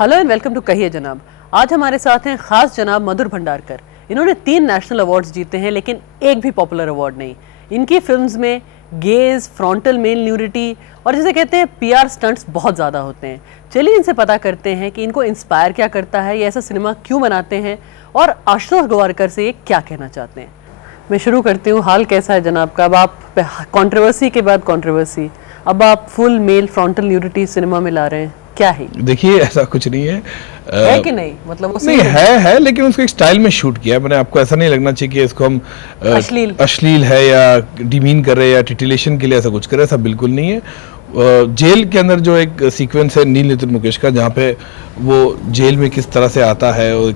Hello and welcome to कहिए जनाब। आज हमारे साथ हैं खास जनाब मधुर भंडारकर। इन्होंने 3 नेशनल अवार्ड्स जीते हैं लेकिन एक भी पॉपुलर अवार्ड नहीं। इनकी फिल्म्स में गेज, फ्रंटल मेल न्यूडिटी और जिसे कहते हैं पीआर स्टंट्स बहुत ज़्यादा होते हैं। चलिए इनसे पता करते हैं कि इनको इंस्पायर क्या करता है, ये ऐसा सिनेमा क्यों बनाते हैं और आशुतोष गोवारकर से ये क्या कहना चाहते हैं। मैं शुरू करती हूँ। हाल कैसा है जनाब का? अब आप कंट्रोवर्सी के बाद कंट्रोवर्सी, अब आप full male frontal nudity cinema में ला रहे हैं, क्या है? देखिए ऐसा कुछ नहीं है कि नहीं, मतलब वो नहीं है लेकिन उसको एक स्टाइल में शूट किया मैंने। आपको ऐसा नहीं लगना चाहिए कि इसको हम अश्लील है या डिमीन कर रहे हैं या टिटिलेशन के लिए ऐसा कुछ कर रहे हैं, ऐसा बिल्कुल नहीं है। जेल के अंदर जो एक सीक्वेंस है नील नितिन मुकेश का, जहाँ पे वो जेल में किस तरह से आता है और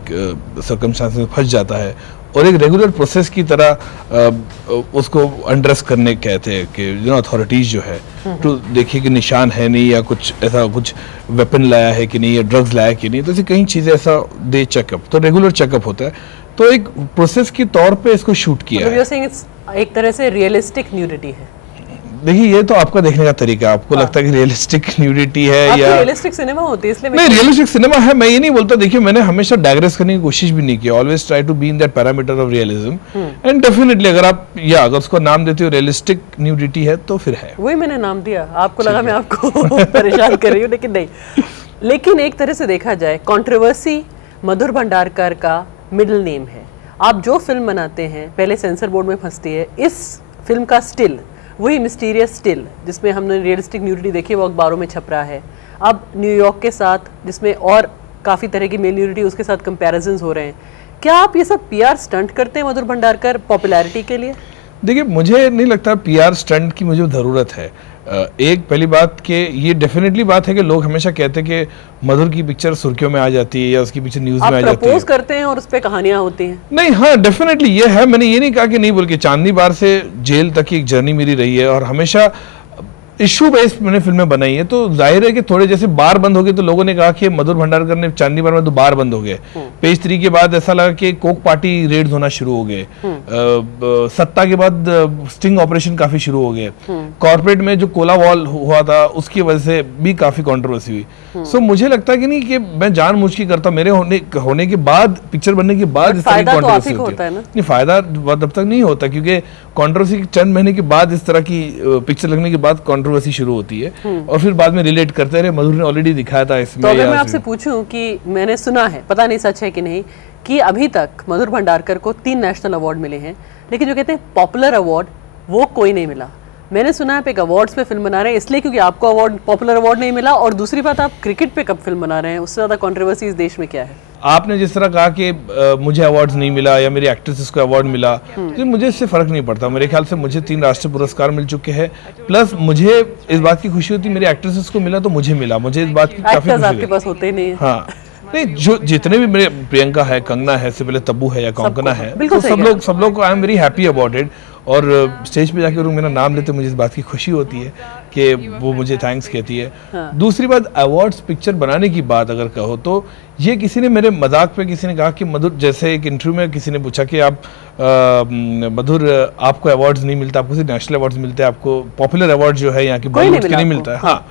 सर्कमस्टांस में फंस जाता है और एक रेगुलर प्रोसेस की तरह उसको अंड्रेस करने कहते हैं कि अथॉरिटीज जो है तो देखिए कि निशान है नहीं या कुछ ऐसा कुछ वेपन लाया है कि नहीं या ड्रग्स लाया कि नहीं, तो ऐसी कई चीज़ें ऐसा दे चेकअप, तो रेगुलर चेकअप होता है, तो एक प्रोसेस के तौर पे इसको शूट किया है। एक तरह से रियलिस्टिक न्यूडिटी है। देखिए ये तो आपका देखने का तरीका, आपको लगता है कि रियलिस्टिक न्यूडिटी है या रियलिस्टिक सिनेमा होती है, इसलिए नहीं रियलिस्टिक सिनेमा है। मैं ये नहीं बोलता, देखिए मैंने हमेशा डायग्रेस करने की कोशिश भी नहीं की, always try to be in that parameter of realism and definitely अगर आप अगर उसको नाम देते हो रियलिस्टिक न्यूडिटी है तो फिर है। वही मैंने नाम दिया, आपको लगा मैं आपको परेशान कर रही हूँ, लेकिन नहीं। लेकिन एक तरह से देखा जाए कंट्रोवर्सी मधुर भंडारकर का मिडिल नेम है। आप जो फिल्म बनाते हैं पहले सेंसर बोर्ड में फंसती है। इस फिल्म का स्टिल वही मिस्टीरियस स्टिल जिसमें हमने रियलिस्टिक न्यूडिटी देखी, वो अखबारों में छप रहा है। अब न्यूयॉर्क के साथ जिसमें और काफ़ी तरह की मेल न्यूडिटी, उसके साथ कंपैरिजंस हो रहे हैं। क्या आप ये सब पीआर स्टंट करते हैं मधुर भंडारकर पॉपुलैरिटी के लिए? देखिए मुझे नहीं लगता पीआर स्टंट की मुझे ज़रूरत है। एक पहली बात कि ये डेफिनेटली बात है कि लोग हमेशा कहते हैं कि मधुर की पिक्चर सुर्खियों में आ जाती है या उसकी पिक्चर न्यूज़ में आ जाती है, प्रपोज करते हैं और उस पे कहानियां होती हैं। नहीं, हाँ डेफिनेटली ये है। मैंने ये नहीं कहा कि नहीं, बोल के चांदनी बार से जेल तक की एक जर्नी मेरी रही है और हमेशा इशू बेस्ड मैंने फिल्में बनाई है, तो जाहिर है कि थोड़े जैसे बार बंद हो गए तो लोगों ने कहा कि मधुर भंडारकर ने चांदनी बार में तो बार बंद हो गए। पेज 3 के बाद ऐसा लगा कि कोक पार्टी रेड्स होना शुरू हो गए। सत्ता के बाद स्टिंग ऑपरेशन काफी शुरू हो गए। कॉर्पोरेट में जो कोला वॉल हुआ था उसकी वजह से भी काफी कंट्रोवर्सी हुई। सो मुझे लगता है कि नहीं कि मैं जानबूझ के करता, मेरे होने के बाद, पिक्चर बनने के बाद इस तरह की कंट्रोवर्सी होती है। नहीं, फायदा तब तक नहीं होता क्योंकि कंट्रोवर्सी चंद महीने के बाद, इस तरह की पिक्चर लगने के बाद कंट्रोवर्सी शुरू होती है और फिर बाद में रिलेट करते रहे। मधुर ने ऑलरेडी दिखाया था इसमें। तो अगर मैं आपसे पूछूं कि मैंने सुना है, पता नहीं सच है कि नहीं, कि अभी तक मधुर भंडारकर को 3 नेशनल अवार्ड मिले हैं, लेकिन जो कहते हैं पॉपुलर अवार्ड वो कोई नहीं मिला। मैंने सुना है आप एक अवार्ड्स पे फिल्म बना रहे हैं इसलिए क्योंकि आपको अवार्ड, पॉपुलर अवार्ड नहीं मिला, और दूसरी बात आप क्रिकेट पे कब फिल्म बना रहे हैं, उससे ज्यादा कंट्रोवर्सी इस देश में क्या है? आपने जिस तरह कहा कि मुझे अवार्ड्स नहीं मिला या मेरी एक्ट्रेसेस को अवार्ड मिला, तो मुझे इससे फर्क नहीं पड़ता। मेरे ख्याल से मुझे 3 राष्ट्रीय पुरस्कार मिल चुके हैं, प्लस मुझे इस बात की खुशी होती है मेरी एक्ट्रेसेस को मिला तो मुझे मिला, मुझे इस बात की काफी खुशी है। आपके पास होते ही नहीं है। हाँ नहीं, जो जितने भी मेरे प्रियंका है, कंगना है, इससे पहले तब्बू है या कंगना है, तो सब लोग को I am very happy about it. और स्टेज पे जाके लोग मेरा नाम लेते, मुझे इस बात की खुशी होती है कि वो मुझे थैंक्स कहती है। हाँ। दूसरी बात, अवार्ड्स पिक्चर बनाने की बात अगर कहो तो ये किसी ने मेरे मजाक पे किसी ने कहा कि मधुर, जैसे एक इंटरव्यू में किसी ने पूछा कि आप मधुर आपको अवार्ड्स नहीं मिलता, आपको सिर्फ नेशनल अवार्ड्स मिलते हैं, आपको पॉपुलर अवार्ड जो है यहाँ की बॉलीवुड के नहीं मिलता है। हाँ,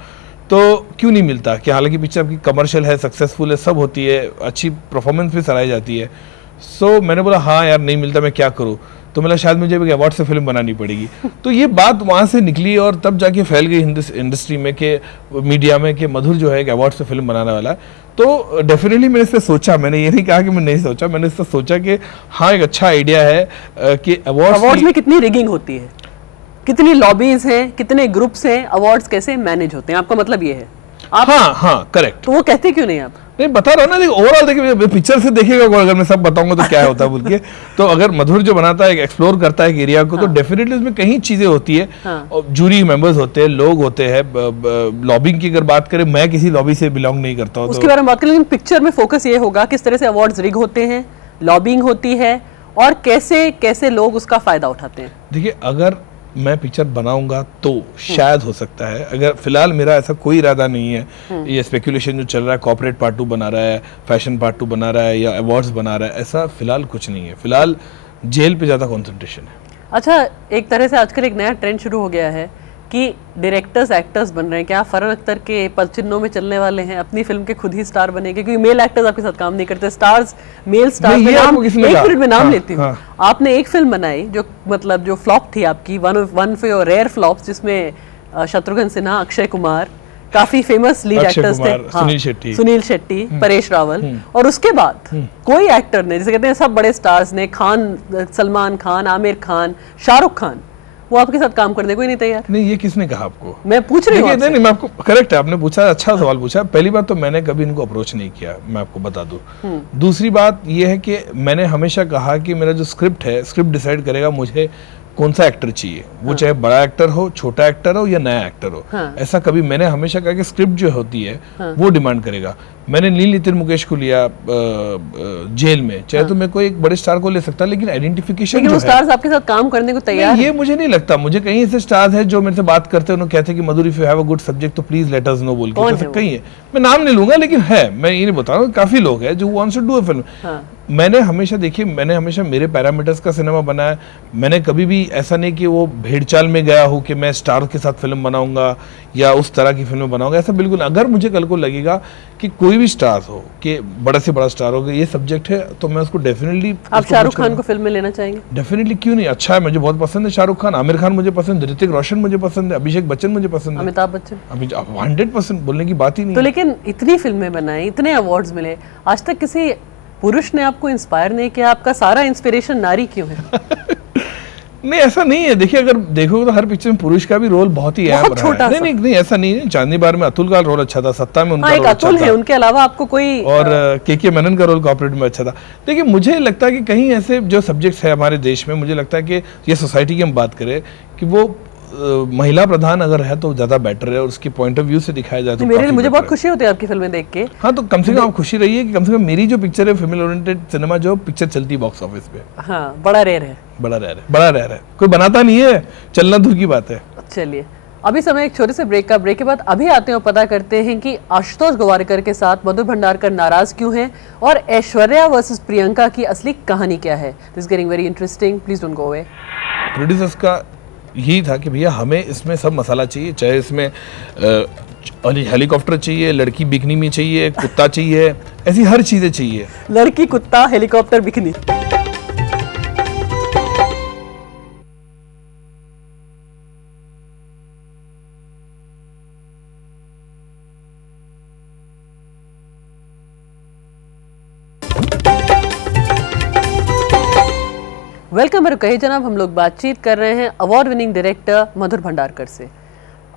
तो क्यों नहीं मिलता? कि हालांकि पिक्चर आपकी कमर्शियल है, सक्सेसफुल है, सब होती है, अच्छी परफॉर्मेंस भी सराही जाती है। सो मैंने बोला हाँ यार नहीं मिलता, मैं क्या करूँ? तो मतलब शायद मुझे एक अवार्ड से फिल्म बनानी पड़ेगी। तो ये बात वहाँ से निकली और तब जाके फैल गई इंडस्ट्री में, के मीडिया में, कि मधुर जो है एक अवार्ड से फिल्म बनाने वाला है। तो डेफिनेटली मैंने इससे सोचा, मैंने ये नहीं कहा कि मैं नहीं सोचा, मैंने इससे सोचा कि हाँ एक अच्छा आइडिया है कि अवार्ड्स में कितनी रिगिंग होती है, कितनी लॉबीज हैं, कितने ग्रुप्स हैं, अवार्ड्स कैसे मैनेज होते हैं, आपका मतलब ये है? आप हाँ करेक्ट। तो वो कहते क्यों नहीं? आप नहीं बता रहा ना, ओवरऑल देखिए पिक्चर से देखिएगा, अगर मैं सब बताऊंगा तो क्या होता है बोल के। तो अगर मधुर जो बनाता है, एक्सप्लोर करता है एरिया को, तो डेफिनेटली उसमें कई चीजें होती है। जूरी मेंबर्स होते हैं, लोग होते हैं। लॉबिंग की अगर बात करें, मैं किसी लॉबी से बिलोंग नहीं करता हूँ, उसके बारे में बात करें, लेकिन पिक्चर में फोकस ये होगा किस तरह से अवार्ड्स रिग होते हैं, लॉबिंग होती है और कैसे कैसे लोग उसका फायदा उठाते हैं। देखिए अगर मैं पिक्चर बनाऊंगा तो शायद हो सकता है, अगर फिलहाल मेरा ऐसा कोई इरादा नहीं है। ये स्पेकुलेशन जो चल रहा है, कॉर्पोरेट पार्ट 2 बना रहा है, फैशन पार्ट 2 बना रहा है या अवार्ड्स बना रहा है, ऐसा फिलहाल कुछ नहीं है। फिलहाल जेल पे ज़्यादा कॉन्सेंट्रेशन है। अच्छा, एक तरह से आजकल एक नया ट्रेंड शुरू हो गया है कि डायरेक्टर्स एक्टर्स बन रहे हैं, क्या फरहान अख्तर के पद चिन्हों में चलने वाले हैं, अपनी फिल्म के खुद ही स्टार बनेंगे? क्योंकि मेल एक्टर्स आपके साथ काम नहीं करते, स्टार्स मेल स्टार्स में नाम, एक मिनट में नाम लेती हूँ। आपने एक फिल्म बनाई जो मतलब जो फ्लॉप थी आपकी, one of your rare flops, जिसमें शत्रुघ्न सिन्हा, अक्षय कुमार, काफी फेमस लीड एक्टर्स थे, सुनील शेट्टी, परेश रावल, और उसके बाद कोई एक्टर ने, जैसे कहते हैं सब बड़े स्टार्स ने, खान, सलमान खान, आमिर खान, शाहरुख खान, वो आपके साथ काम करने को ही नहीं तैयार। नहीं, ये किसने कहा आपको? मैं पूछ रही हूँ। नहीं, मैं आपको, करेक्ट है, आपने पूछा, अच्छा सवाल पूछा। पहली बात तो मैंने कभी इनको अप्रोच नहीं किया, मैं आपको बता दूं। दूसरी बात ये है कि मैंने हमेशा कहा कि मेरा जो स्क्रिप्ट है, स्क्रिप्ट डिसाइड करेगा मुझे कौन सा एक्टर चाहिए, वो चाहे बड़ा एक्टर हो, छोटा एक्टर हो या नया एक्टर हो। ऐसा कभी, मैंने हमेशा कहा कि स्क्रिप्ट जो होती है वो डिमांड करेगा। मैंने नील नितिन मुकेश को लिया जेल में, चाहे तो मैं कोई एक बड़े स्टार को ले सकता, लेकिन आइडेंटिफिकेशन जो स्टार्स आपके साथ काम करने को तैयार है, ये मुझे नहीं लगता। मुझे कहीं ऐसे स्टार्स हैं जो मेरे से बात करते हैं, उन्होंने कहते हैं कि Madhur, if you have a good subject तो प्लीज लेट अस नो, बोल के कहीं है, मैं नाम नहीं लूंगा, लेकिन है, मैं ये नहीं बता रहा हूँ, काफी लोग हैं जो wants to do a film. मैंने हमेशा, देखिए, मैंने हमेशा मेरे पैरामीटर्स का सिनेमा बनाया। मैंने कभी भी ऐसा नहीं कि वो भेड़चाल में गया हो कि मैं स्टार के साथ फिल्म बनाऊंगा या उस तरह की फिल्म बनाऊंगा, ऐसा बिल्कुल। अगर मुझे कल को लगेगा कि कोई भी स्टार हो, कि बड़ा से बड़ा स्टार हो, ये सब्जेक्ट है, तो मैं उसको डेफिनेटली। आप शाहरुख खान को फिल्म में लेना चाहेंगे? डेफिनेटली, क्यों नहीं, अच्छा है, मुझे बहुत पसंद है शाहरुख खान, आमिर खान मुझे पसंद है, ऋतिक रोशन मुझे पसंद है, अभिषेक बच्चन मुझे पसंद है, अमिताभ बच्चन, 100% बोलने की बात ही नहीं। तो लेकिन इतनी फिल्में बनाई, इतने अवार्ड्स मिले, आज तक किसी पुरुष ने आपको इंस्पायर नहीं किया? आपका सारा इंस्पिरेशन नारी क्यों है? नहीं, ऐसा नहीं है। देखिए, अगर देखोगे तो हर पिक्चर में पुरुष का भी रोल बहुत ही अहम रहा है। नहीं, ऐसा नहीं है। चांदनी बार में अतुल का रोल अच्छा था, सत्ता में उनका रोल अच्छा था, उनके अलावा आपको कोई, और के मेनन का रोल कॉर्पोरेट में अच्छा था। देखिए, मुझे लगता है कि कहीं ऐसे जो सब्जेक्ट्स है हमारे देश में, मुझे लगता है कि ये सोसाइटी की हम बात करें कि वो महिला प्रधान अगर है तो ज्यादा बेटर है, और उसकी पॉइंट ऑफ व्यू से दिखाया जाए तो मुझे बहुत खुशी होती है आपकी फिल्में देख के। हाँ, तो कम से कम आप खुशी रही है कि कम से कम मेरी जो पिक्चर है, फीमेल ओरिएंटेड सिनेमा, जो पिक्चर चलती है बॉक्स ऑफिस पे। हाँ, बड़ा रेयर है, बड़ा रेयर है, कोई बनाता नहीं है, चलना दूर की बात है। चलिए, अभी समय एक छोटे से ब्रेक का। ब्रेक के बाद अभी आते हैं और पता करते हैं कि आशुतोष गोवारिकर के साथ मधुर भंडारकर नाराज क्यों हैं, और ऐश्वर्या वर्सेस प्रियंका की असली कहानी क्या है। This getting very interesting, please don't go away. Producers का यही था कि भैया हमें इसमें सब मसाला चाहिए, चाहे इसमें हेलीकॉप्टर चाहिए, लड़की बिकनी में चाहिए, कुत्ता चाहिए, ऐसी हर चीजें चाहिए। लड़की, कुत्ता, हेलीकॉप्टर, बिकनी। वेलकम मेरे कहे जनाब, हम लोग बातचीत कर रहे हैं अवार्ड विनिंग डायरेक्टर मधुर भंडारकर से।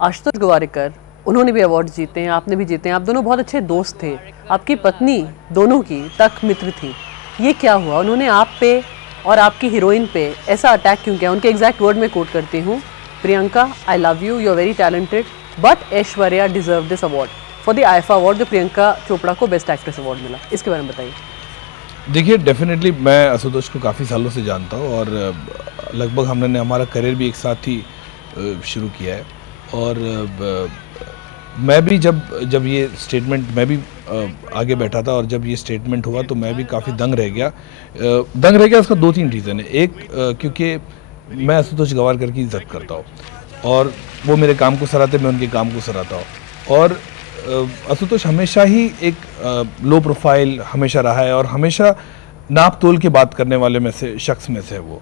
आशुतोष गोवारिकर, उन्होंने भी अवार्ड जीते हैं, आपने भी जीते हैं, आप दोनों बहुत अच्छे दोस्त थे, आपकी पत्नी दोनों की तक मित्र थी। ये क्या हुआ, उन्होंने आप पे और आपकी हीरोइन पे ऐसा अटैक क्यों किया? उनके एग्जैक्ट वर्ड में कोट करती हूँ, Priyanka, I love you, you are very talented, but Aishwarya deserve this award for the IIFA award, जो प्रियंका चोपड़ा को बेस्ट एक्ट्रेस अवार्ड मिला। इसके बारे में बताइए। देखिए, डेफिनेटली मैं आशुतोष को काफ़ी सालों से जानता हूँ, और लगभग हमने हमारा करियर भी एक साथ ही शुरू किया है। और मैं भी जब ये स्टेटमेंट, मैं भी आगे बैठा था, और जब ये स्टेटमेंट हुआ तो मैं भी काफ़ी दंग रह गया। उसका 2-3 रीज़न है। एक, क्योंकि मैं आशुतोष गोवारिकर की इज्जत करता हूँ, और वो मेरे काम को सराहते, मैं उनके काम को सराहता हूँ। और आशुतोष हमेशा ही एक लो प्रोफाइल हमेशा रहा है, और हमेशा नाप तोल के बात करने वाले में से शख्स में से है वो।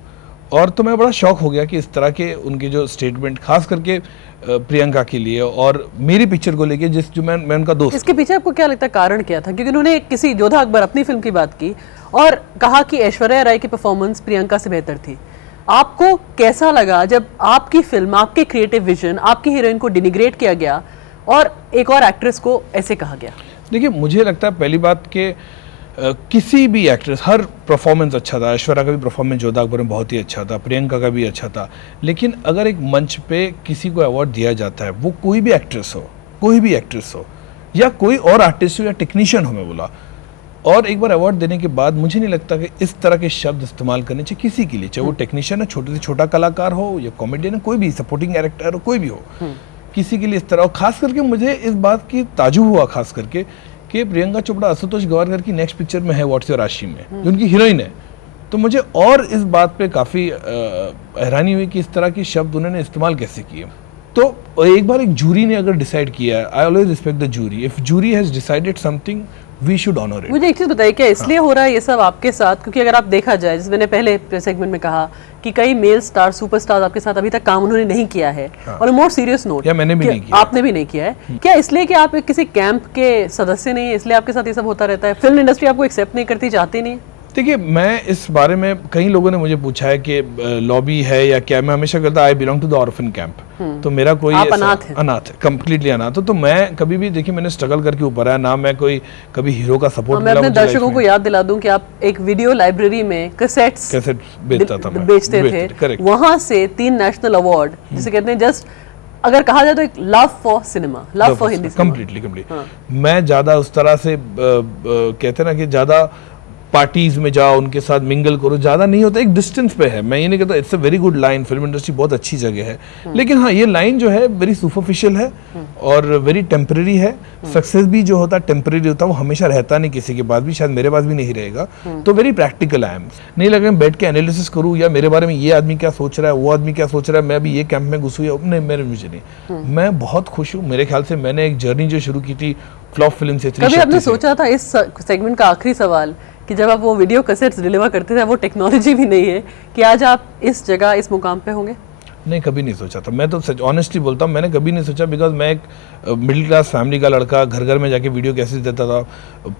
और तो मैं बड़ा शौक हो गया कि इस तरह के उनके जो स्टेटमेंट, खास करके प्रियंका के लिए और मेरी पिक्चर को लेके, जो मैं उनका दोस्त। इसके पीछे आपको क्या लगता है कारण क्या था? क्योंकि उन्होंने किसी योद्धा अकबर अपनी फिल्म की बात की और कहा कि ऐश्वर्या राय की परफॉर्मेंस प्रियंका से बेहतर थी। आपको कैसा लगा जब आपकी फिल्म, आपके क्रिएटिव विजन, आपकी हीरोइन को डिनिग्रेट किया गया और एक और एक्ट्रेस को ऐसे कहा गया? देखिए, मुझे लगता है पहली बात कि किसी भी एक्ट्रेस, हर परफॉर्मेंस अच्छा था। ऐश्वर्या का भी परफॉर्मेंस योद्धा अकबर में बहुत ही अच्छा था, प्रियंका का भी अच्छा था। लेकिन अगर एक मंच पे किसी को अवार्ड दिया जाता है, वो कोई भी एक्ट्रेस हो या कोई और आर्टिस्ट हो या टेक्नीशियन हो, मैं बोला, और एक बार अवार्ड देने के बाद मुझे नहीं लगता कि इस तरह के शब्द इस्तेमाल करने चाहिए किसी के लिए, चाहे वो टेक्नीशियन है, छोटे से छोटा कलाकार हो या कॉमेडियन है, कोई भी सपोर्टिंग कैरेक्टर हो, कोई भी हो, किसी के लिए इस तरह। और खास करके मुझे इस बात की ताजुब हुआ खास करके कि प्रियंका चोपड़ा आशुतोष गोवारिकर की नेक्स्ट पिक्चर में है व्हाट्स योर आशी में, जो उनकी हीरोइन है। तो मुझे और इस बात पे काफ़ी हैरानी हुई कि इस तरह के शब्द उन्होंने इस्तेमाल कैसे किए। तो एक बार एक जूरी ने अगर डिसाइड किया, I always respect the jury, if jury has decided something we should honour it. मुझे एक चीज बताइए, क्या इसलिए हो रहा है ये सब आपके साथ? क्योंकि अगर आप देखा जाए, जैसे मैंने पहले सेगमेंट में कहा कि कई मेल स्टार सुपरस्टार आपके साथ अभी तक काम उन्होंने नहीं किया है, और मोर सीरियस नोट, या मैंने भी नहीं किया, आपने भी नहीं किया है। क्या इसलिए कि आप किसी कैंप के सदस्य नहीं है, इसलिए आपके साथ ये सब होता रहता है? फिल्म इंडस्ट्री आपको एक्सेप्ट नहीं करती, चाहती नहीं? देखिए, मैं इस बारे में कई लोगों ने मुझे पूछा है कि लॉबी है या क्या। मैं हमेशा कहता I belong to the orphan camp, तो मेरा कोई अनाथ है, कंप्लीटली अनाथ हो। तो मैं कभी भी, देखिए, मैंने स्ट्रगल करके ऊपर आया ना, मैं कोई कभी हीरो का सपोर्ट मिला। मैं अपने दर्शकों को याद दिला दूं कि आप एक वीडियो लाइब्रेरी में कैसेट बेचते थे, वहां से 3 नेशनल अवार्ड, जिसे कहते हैं जस्ट अगर कहा जाए तो एक love for cinema, love for Hindi cinema. Completely मैं ज्यादा उस तरह से कहते हैं ना कि ज्यादा पार्टीज में जाओ, उनके साथ मिंगल करो, ज्यादा नहीं होता, एक डिस्टेंस पे है। मैं ये नहीं कहता, it's a very good line, film industry बहुत अच्छी जगह है, लेकिन हाँ, ये लाइन जो है वेरी सुपरफिशियल है और वेरी टेम्पररी है। सक्सेस भी जो होता है टेम्पररी होता है, वो हमेशा रहता नहीं किसी के पास भी, शायद मेरे पास भी नहीं रहेगा। तो वेरी प्रैक्टिकल आई एम, नहीं लगे बैठ के एनालिसिस करूँ या मेरे बारे में ये आदमी क्या सोच रहा है, वो आदमी क्या सोच रहा है, मैं अभी ये कैंप में घुसूँ या नहीं, मुझे नहीं। मैं बहुत खुश हूँ। मेरे ख्याल से मैंने एक जर्नी जो शुरू की थी फ्लॉप फिल्म से, कभी आपने सोचा था, इस सेगमेंट का आखिरी सवाल, कि जब आप वो वीडियो कैसेट्स डिलीवर करते थे, वो टेक्नोलॉजी भी नहीं है, कि आज आप इस जगह, इस मुकाम पे होंगे? नहीं, कभी नहीं सोचा था। मैं तो सच ऑनेस्टली बोलता हूँ, मैंने कभी नहीं सोचा, बिकॉज मैं एक मिडिल क्लास फैमिली का लड़का, घर घर में जाके वीडियो कैसेट देता था।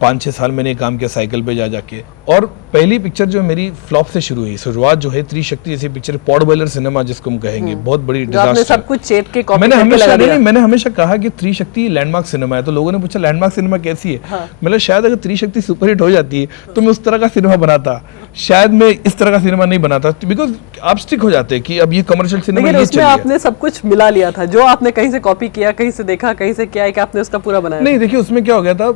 5-6 साल मैंने काम किया साइकिल पे जा जाके, और पहली पिक्चर जो मेरी फ्लॉप से शुरू हुई, शुरुआत जो है त्रिशक्ति जैसी पिक्चर, पॉड बॉयलर सिनेमा जिसको हम कहेंगे, बहुत बड़ी डिजास्टर। सब कुछ चेप के कॉपी मैंने हमेशा कहा कि त्रिशक्ति लैंडमार्क सिनेमा है। तो लोगों ने पूछा लैंडमार्क सिनेमा कैसी है? मतलब शायद अगर त्रिशक्ति सुपरहिट हो जाती है तो मैं उस तरह का सिनेमा बनाता, शायद मैं इस तरह का सिनेमा नहीं बनाता, बिकॉज आप स्टिक हो जाते कि अब ये कमर्शियल सिनेमा ये चल, आपने सब कुछ मिला लिया था, जो आपने कहीं से कॉपी किया, कहीं से देखा, कहीं से क्या है कि आपने उसका पूरा बनाया। नहीं, देखिए, उसमें क्या हो गया था,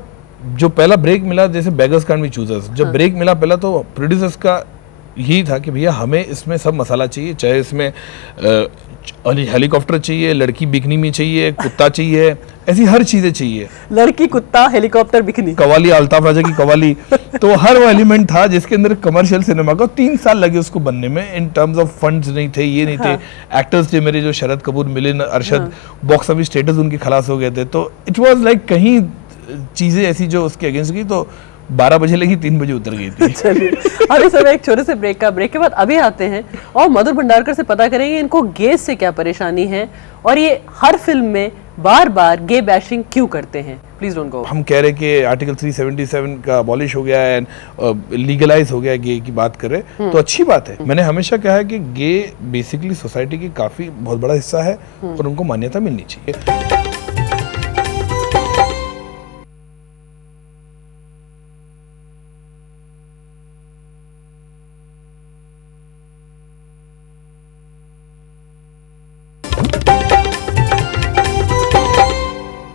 जो पहला ब्रेक मिला, जैसे बेगर्स कांट बी चूजर्स, जब ब्रेक मिला पहला, तो प्रोड्यूसर्स का यही था कि भैया हमें इसमें सब मसाला चाहिए, चाहे इसमें हेलीकॉप्टर चाहिए, लड़की बिकनी में चाहिए, कुत्ता चाहिए, ऐसी हर चीजें चाहिए, लड़की, कुत्ता, हेलीकॉप्टर, बिकनी, कवाली, अल्ताफ राजा की कवाली। तो हर वो एलिमेंट था जिसके अंदर कमर्शियल सिनेमा का। 3 साल लगे उसको बनने में। इन टर्म्स ऑफ फंड्स नहीं थे, ये नहीं थे, एक्टर्स थे मेरे जो Sharad Kapoor, Milind, Arshad, box office status उनके खलास हो गए थे। तो इट वाज लाइक कहीं चीजें ऐसी जो उसके अगेंस्ट की, तो 12 बजे लगी, 3 बजे उतर गई थी। चलिए, अभी सब एक छोटे से ब्रेक के बाद अभी आते हैं और मधुर भंडारकर से पता करेंगे इनको गेज से क्या परेशानी है, और ये हर फिल्म में बार बार गे बैशिंग क्यों करते हैं। Please don't go. हम कह रहे कि आर्टिकल 377 का अबॉलिश हो गया है, लीगलाइज हो गया, गे की बात करें तो अच्छी बात है। मैंने हमेशा कहा है कि गे बेसिकली सोसाइटी की काफी बहुत बड़ा हिस्सा है और उनको मान्यता मिलनी चाहिए।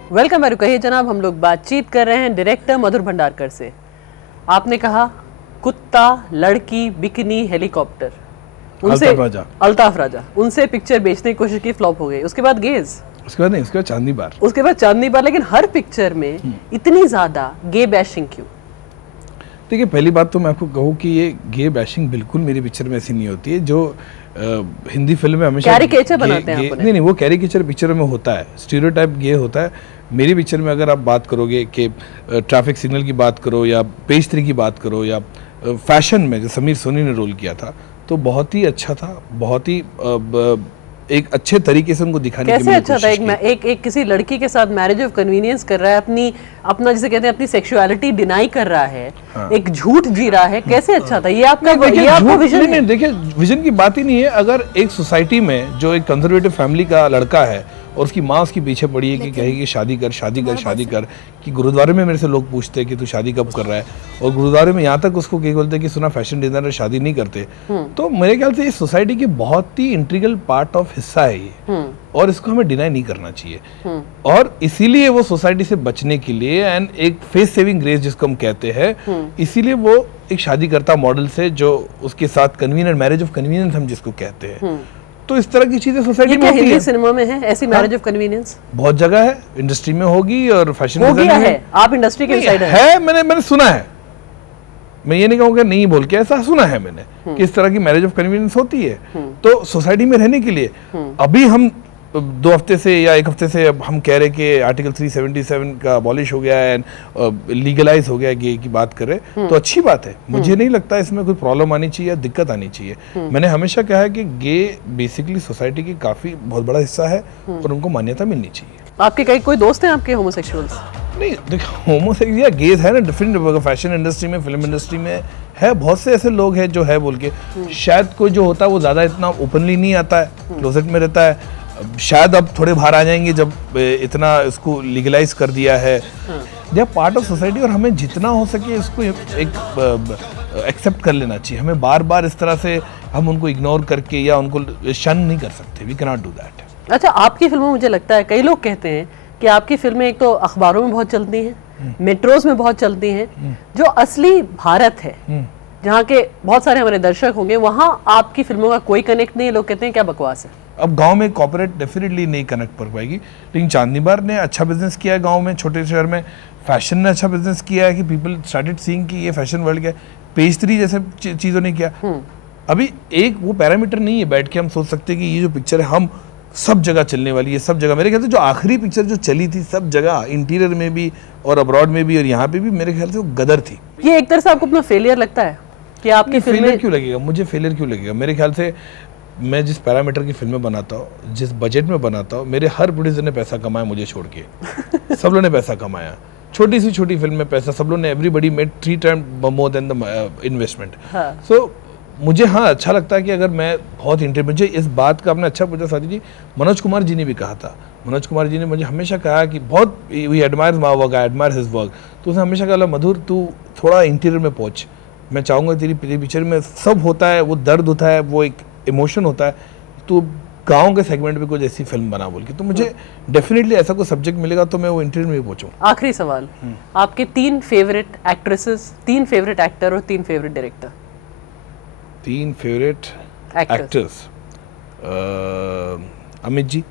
Welcome back. कहिए जनाब, हम लोग बातचीत कर रहे हैं डायरेक्टर मधुर भंडारकर से। आपने कहा कुत्ता, लड़की, बिकनी, हेलीकॉप्टर, उनसे अल्ताफ राजा, उनसे पिक्चर बेचने की कोशिश की, फ्लॉप हो गई। उसके बाद गेज, उसके बाद नहीं, उसके बाद चांदनी बार, उसके बाद चांदनी बार। लेकिन हर पिक्चर में इतनी ज्यादा गे बैशिंग क्यों? देखिए, पहली बात तो मैं आपको कहूँ कि ये गे बैशिंग बिल्कुल मेरी पिक्चर में ऐसी नहीं होती है। जो हिंदी फिल्म में हमेशा कैरिकेचर बनाते हैं आपने। नहीं, वो कैरिकेचर पिक्चर में होता है, स्टीरियोटाइप गे होता है। मेरी पिक्चर में अगर आप बात करोगे कि ट्रैफिक सिग्नल की बात करो या पेज 3 की बात करो या फैशन में जो समीर सोनी ने रोल किया था, तो बहुत ही अच्छा था, बहुत ही एक अच्छे तरीके से उनको दिखाने कैसे अच्छा था। एक किसी लड़की के साथ मैरिज ऑफ कन्वीनियंस कर रहा है, अपना जिसे कहते हैं अपनी सेक्सुअलिटी डिनाई कर रहा है, एक झूठ जी रहा है, कैसे अच्छा था? ये आपका विजन है। देखिए, विजन की बात ही नहीं है। अगर एक सोसाइटी में जो एक कंजर्वेटिव फैमिली का लड़का है और उसकी माँ उसके पीछे पड़ी है कि कहेगी शादी कर, शादी कर, शादी कर, कि गुरुद्वारे में मेरे से लोग पूछते हैं कि तू शादी कब कर रहा है, और गुरुद्वारे में यहाँ तक उसको बोलते हैं कि सुना फैशन डिजाइनर शादी नहीं करते। तो मेरे ख्याल से इस सोसाइटी के बहुत ही इंटीग्रल पार्ट ऑफ हिस्सा है ये, और इसको हमें डिनाई नहीं करना चाहिए। और इसीलिए वो सोसाइटी से बचने के लिए एंड एक फेस सेविंग ग्रेस जिसको हम कहते हैं, इसीलिए वो एक शादी करता मॉडल से जो उसके साथ कन्वीनियंट, मैरिज ऑफ कन्वीनियंस हम जिसको कहते हैं, तो इस तरह की चीजें सोसाइटी में होती है। सिनेमा में है ऐसी मैरिज ऑफ कन्वीनियंस? बहुत जगह है, इंडस्ट्री में होगी और फैशन हो गया है। आप इंडस्ट्री के इनसाइडर है। मैंने सुना है, मैं ये नहीं कहूँगा नहीं बोल के, ऐसा सुना है मैंने कि इस तरह की मैरिज ऑफ कन्वीनियंस होती है। तो सोसाइटी में रहने के लिए अभी हम 2 हफ्ते से या 1 हफ्ते से अब हम कह रहे कि आर्टिकल 377 का अबॉलिश हो गया है, लीगलाइज हो गया, गे की बात करें तो अच्छी बात है। मुझे नहीं लगता इसमें कोई प्रॉब्लम आनी चाहिए या दिक्कत आनी चाहिए। मैंने हमेशा कहा है कि गे बेसिकली सोसाइटी की काफ़ी बहुत बड़ा हिस्सा है और उनको मान्यता मिलनी चाहिए। आपके कई कोई दोस्त हैं आपके होमोसेक्सुअल्स? नहीं, देखो होमोसेक्सुअल या गेज है ना, डिफरेंट फैशन इंडस्ट्री में, फिल्म इंडस्ट्री में है, बहुत से ऐसे लोग हैं जो है बोल के, शायद कोई जो होता है वो ज़्यादा इतना ओपनली नहीं आता है, क्लोजेट में रहता है, शायद अब थोड़े बाहर आ जाएंगे जब इतना इसको लीगलाइज कर दिया है। They are part of society और हमें जितना हो सके इसको एक एक्सेप्ट कर लेना चाहिए। हमें बार बार इस तरह से हम उनको इग्नोर करके या उनको शन नहीं कर सकते। We can not do that. अच्छा, आपकी फिल्मों में मुझे लगता है कई लोग कहते हैं कि आपकी फिल्में एक तो अखबारों में बहुत चलती हैं, मेट्रोज में बहुत चलती हैं, जो असली भारत है जहाँ के बहुत सारे हमारे दर्शक होंगे, वहाँ आपकी फिल्मों का कोई कनेक्ट नहीं है। लोग कहते हैं क्या बकवास है। अब गांव में कॉर्पोरेट डेफिनेटली नहीं कनेक्ट कर पाएगी, लेकिन चांदनी बार ने अच्छा बिजनेस किया है गांव में, छोटे शहर में। फैशन ने अच्छा बिजनेस किया है कि पीपल स्टार्टेड सीइंग कि ये फैशन वर्ल्ड क्या है। पेज 3 जैसे चीज़ों ने किया। अभी एक वो पैरामीटर नहीं है बैठ के हम सोच सकते कि ये जो पिक्चर है हम सब जगह चलने वाली है, सब जगह। मेरे ख्याल से जो आखिरी पिक्चर जो चली थी सब जगह, इंटीरियर में भी और अब्रॉड में भी और यहाँ पे भी, मेरे ख्याल से वो गदर थी। ये एक तरह से आपको अपना फेलियर लगता है कि आपकी फेलियर क्यों लगेगा? मुझे फेलियर क्यों लगेगा? मेरे ख्याल से मैं जिस पैरामीटर की फिल्में बनाता हूँ, जिस बजट में बनाता हूँ, मेरे हर प्रोड्यूसर ने पैसा कमाया मुझे छोड़ के। सब लोगों ने पैसा कमाया, छोटी सी छोटी फिल्म में पैसा सब लोगों ने, everybody made 3 times more than the investment. So मुझे अच्छा लगता है कि अगर मैं बहुत मुझे इस बात का आपने अच्छा पूछा साथी जी, मनोज कुमार जी ने भी कहा था। मनोज कुमार जी ने मुझे हमेशा कहा कि बहुत we admire my work, I admire his work. तो उसने हमेशा कहा मधुर तू थोड़ा इंटीरियर में पहुँच, मैं चाहूँगा तेरी पिक्चर में सब होता है, वो दर्द होता है, वो एक इमोशन होता है, तो गाँव के सेगमेंट में कुछ ऐसी फिल्म बना बोल के। तो मुझे डेफिनेटली ऐसा कोई सब्जेक्ट मिलेगा तो मैं वो इंटीरियर में भी पहुँचूँ। आखिरी सवाल, आपके 3 फेवरेट एक्ट्रेसेस, 3 फेवरेट एक्टर और 3 favourite director? 3 favourite actors, Amit ji,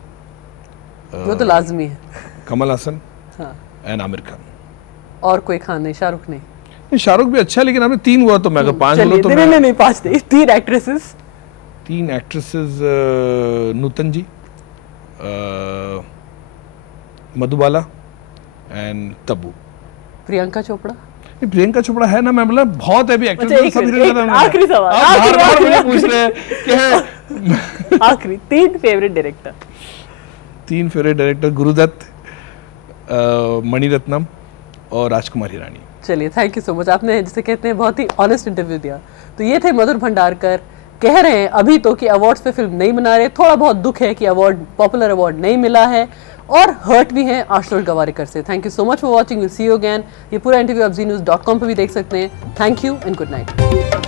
वो तो लाजमी है, कमल हसन एंड आमिर खान। और कोई खान नहीं? शाहरुख नहीं? शाहरुख भी अच्छा है, लेकिन आपने 3 हुआ तो मैं अगर 5 बोलूं तो नहीं 5 नहीं, 3 actresses. 3 actresses, Nutan ji, Madhubala and Tabu. Priyanka Chopra? Priyanka Chopra है ना, मैं बोला बहुत है भी एक्ट्रेस। आखिरी सवाल, पूछ रहे हैं कि आखिरी 3 favourite director? 3 favourite director, Guru Dutt, Mani Ratnam और राजकुमार हिरानी। चलिए, थैंक यू सो मच। आपने जिसे कहते हैं बहुत ही ऑनेस्ट इंटरव्यू दिया। तो ये थे मधुर भंडारकर, कह रहे हैं अभी तो कि अवार्ड्स पे फिल्म नहीं बना रहे। थोड़ा बहुत दुख है कि अवार्ड, पॉपुलर अवार्ड नहीं मिला है, और हर्ट भी हैं आशुतोष गवारिकर से। Thank you so much for watching, will see you again. ये पूरा इंटरव्यू आप znews.com पर भी देख सकते हैं। Thank you and good night.